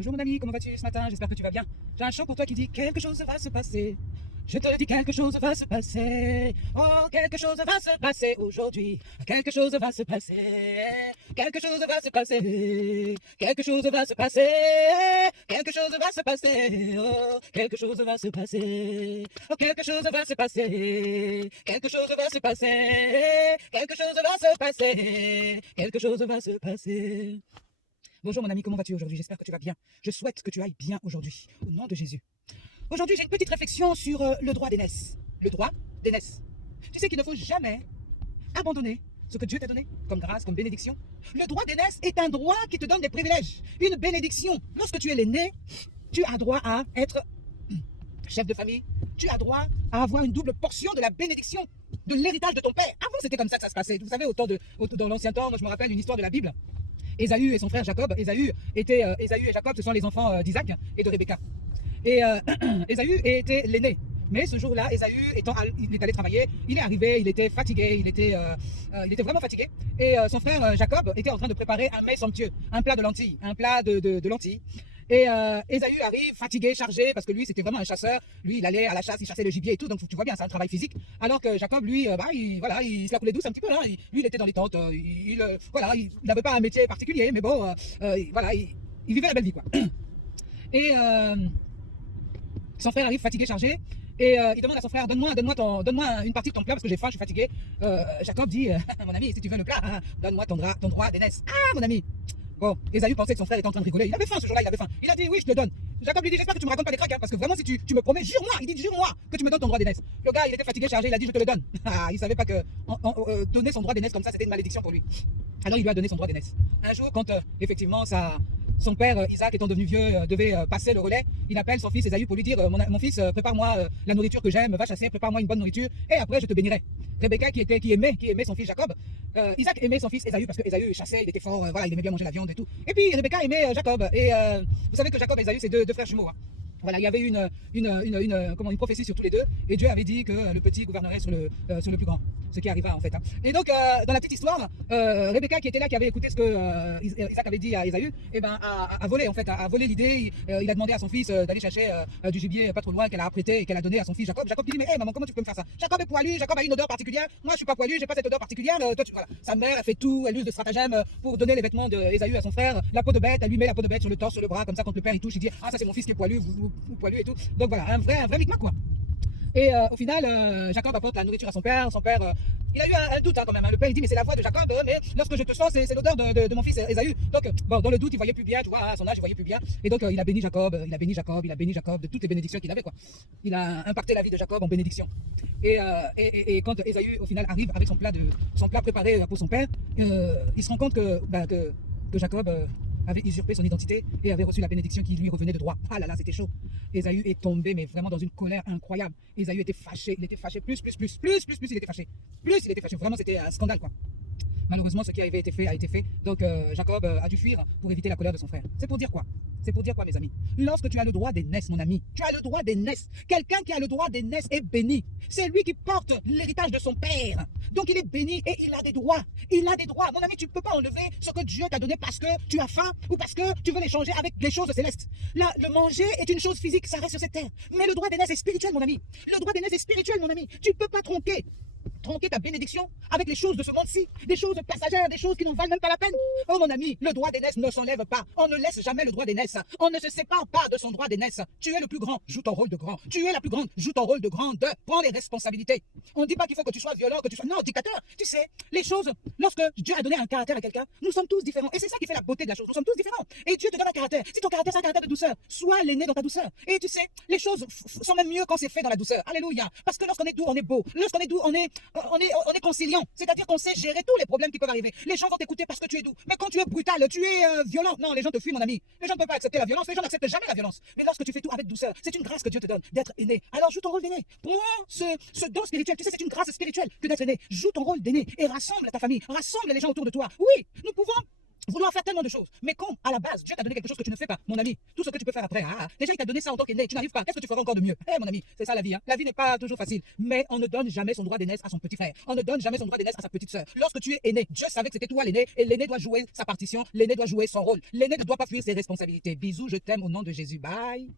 Bonjour mon ami, comment vas-tu ce matin? J'espère que tu vas bien. J'ai un chant pour toi qui dit quelque chose va se passer. Je te dis quelque chose va se passer. Oh, quelque chose va se passer aujourd'hui. Quelque chose va se passer. Quelque chose va se passer. Quelque chose va se passer. Quelque chose va se passer. Oh, quelque chose va se passer. Oh, quelque chose va se passer. Quelque chose va se passer. Quelque chose va se passer. Quelque chose va se passer. Bonjour mon ami, comment vas-tu aujourd'hui? J'espère que tu vas bien. Je souhaite que tu ailles bien aujourd'hui, au nom de Jésus. Aujourd'hui, j'ai une petite réflexion sur le droit d'aînesse. Le droit d'aînesse. Tu sais qu'il ne faut jamais abandonner ce que Dieu t'a donné comme grâce, comme bénédiction. Le droit d'aînesse est un droit qui te donne des privilèges, une bénédiction. Lorsque tu es l'aîné, tu as droit à être chef de famille. Tu as droit à avoir une double portion de la bénédiction, de l'héritage de ton père. Avant, c'était comme ça que ça se passait. Vous savez, dans l'ancien temps, moi, je me rappelle une histoire de la Bible. Ésaü et son frère Jacob. Ésaü et Jacob, ce sont les enfants d'Isaac et de Rebecca. Et Ésaü était l'aîné. Mais ce jour-là, Ésaü, il est allé travailler, il est arrivé, il était fatigué, il était vraiment fatigué. Et son frère Jacob était en train de préparer un mets somptueux, un plat de lentilles, de lentilles. Et Ésaü arrive fatigué, chargé, parce que lui, c'était vraiment un chasseur. Lui, il allait à la chasse, il chassait le gibier et tout. Donc, tu vois bien, c'est un travail physique. Alors que Jacob, lui, il se la coulait douce un petit peu. Là. Lui, il était dans les tentes. Il n'avait pas un métier particulier, mais bon, il vivait la belle vie, quoi. Et son frère arrive fatigué, chargé. Et il demande à son frère, donne-moi une partie de ton plat parce que j'ai faim, je suis fatigué. Jacob dit, mon ami, si tu veux le plat, hein, donne-moi ton droit d'aînesse. Ah, mon ami. Bon, Ésaü pensait que son frère était en train de rigoler. Il avait faim ce jour-là, il avait faim. Il a dit oui, je te le donne. Jacob lui dit j'espère que tu me racontes pas des craques, hein, parce que vraiment si tu me promets, jure-moi. Il dit jure-moi que tu me donnes ton droit d'aînesse. Le gars, il était fatigué, chargé, il a dit je te le donne. Il savait pas que donner son droit d'aînesse comme ça, c'était une malédiction pour lui. Alors il lui a donné son droit d'aînesse. Un jour, quand effectivement son père Isaac étant devenu vieux devait passer le relais, il appelle son fils Ésaü pour lui dire mon fils, prépare-moi la nourriture que j'aime, va chasser, prépare-moi une bonne nourriture et après je te bénirai. Rebecca qui aimait son fils Jacob, Isaac aimait son fils Ésaü parce que Ésaü chassait, il était fort, il aimait bien manger la viande et tout. Et puis Rebecca aimait Jacob et vous savez que Jacob et Ésaü c'est deux frères jumeaux. Hein. Voilà, il y avait une prophétie sur tous les deux, et Dieu avait dit que le petit gouvernerait sur le plus grand, ce qui arriva en fait. Hein. Et donc, dans la petite histoire, Rebecca qui était là, qui avait écouté ce que Isaac avait dit à Ésaü, a volé en fait, a volé l'idée. Il a demandé à son fils d'aller chercher du gibier pas trop loin qu'elle a apprêté et qu'elle a donné à son fils Jacob. Jacob dit mais maman, comment tu peux me faire ça? Jacob est poilu, Jacob a une odeur particulière. Moi je suis pas poilu, j'ai pas cette odeur particulière. Voilà. Sa mère a fait tout, elle use de stratagème pour donner les vêtements d'Ésaü à son frère. La peau de bête, elle lui met la peau de bête sur le torse, sur le bras, comme ça quand le père il touche, il dit ah ça c'est mon fils qui est poilu, poilu et tout. Donc voilà, un vrai micmac quoi. Et au final, Jacob apporte la nourriture à son père. Son père, il a eu un doute quand même. Hein. Le père il dit mais c'est la voix de Jacob, mais lorsque je te sens, c'est l'odeur de mon fils Ésaü. Donc bon, dans le doute, il voyait plus bien, tu vois, à son âge, il voyait plus bien. Et donc il a béni Jacob, il a béni Jacob de toutes les bénédictions qu'il avait quoi. Il a impacté la vie de Jacob en bénédiction. Et quand Ésaü au final arrive avec son plat préparé pour son père, il se rend compte que Jacob avait usurpé son identité et avait reçu la bénédiction qui lui revenait de droit. Ah là là, c'était chaud. Ésaü est tombé, mais vraiment dans une colère incroyable. Ésaü était fâché, il était fâché, plus, il était fâché. Plus, il était fâché. Vraiment, c'était un scandale, quoi. Malheureusement, ce qui avait été fait a été fait. Donc, Jacob a dû fuir pour éviter la colère de son frère. C'est pour dire quoi? C'est pour dire quoi, mes amis? Lorsque tu as le droit d'aînesse, mon ami, tu as le droit d'aînesse. Quelqu'un qui a le droit d'aînesse est béni. C'est lui qui porte l'héritage de son père. Donc, il est béni et il a des droits. Il a des droits. Mon ami, tu ne peux pas enlever ce que Dieu t'a donné parce que tu as faim ou parce que tu veux l'échanger avec les choses célestes. Là, le manger est une chose physique, ça reste sur cette terre. Mais le droit d'aînesse est spirituel, mon ami. Le droit d'aînesse est spirituel, mon ami. Tu ne peux pas tronquer ta bénédiction avec les choses de ce monde-ci, des choses passagères, des choses qui n'en valent même pas la peine. Oh mon ami, le droit d'aînesse ne s'enlève pas. On ne laisse jamais le droit d'aînesse. On ne se sépare pas de son droit d'aînesse. Tu es le plus grand, joue ton rôle de grand. Tu es la plus grande, joue ton rôle de grande. Prends les responsabilités. On ne dit pas qu'il faut que tu sois violent, que tu sois non dictateur. Tu sais, les choses, lorsque Dieu a donné un caractère à quelqu'un, nous sommes tous différents. Et c'est ça qui fait la beauté de la chose. Nous sommes tous différents. Et Dieu te donne un caractère. Si ton caractère, c'est un caractère de douceur, sois l'aîné dans ta douceur. Et tu sais, les choses sont même mieux quand c'est fait dans la douceur. Alléluia. Parce que lorsqu'on est doux, on est beau. Lorsqu'on est doux, on est conciliant. C'est-à-dire qu'on sait gérer tous les problèmes qui peuvent arriver. Les gens vont t'écouter parce que tu es doux. Mais quand tu es brutal, tu es violent. Non, les gens te fuient, mon ami. Les gens ne peuvent pas accepter la violence. Les gens n'acceptent jamais la violence. Mais lorsque tu fais tout avec douceur, c'est une grâce que Dieu te donne d'être aîné. Alors joue ton rôle d'aîné. Prends ce don spirituel. Tu sais, c'est une grâce spirituelle que d'être aîné. Joue ton rôle d'aîné et rassemble ta famille. Rassemble les gens autour de toi. Oui, nous pouvons vouloir faire tellement de choses. Mais quand, à la base, Dieu t'a donné quelque chose que tu ne fais pas, mon ami, tout ce que tu peux faire après, déjà il t'a donné ça en tant qu'aîné, tu n'arrives pas, qu'est-ce que tu feras encore de mieux? Mon ami, c'est ça la vie. La vie n'est pas toujours facile, mais on ne donne jamais son droit d'aînesse à son petit frère. On ne donne jamais son droit d'aînesse à sa petite sœur. Lorsque tu es aîné, Dieu savait que c'était toi l'aîné, et l'aîné doit jouer sa partition, l'aîné doit jouer son rôle. L'aîné ne doit pas fuir ses responsabilités. Bisous, je t'aime au nom de Jésus. Bye.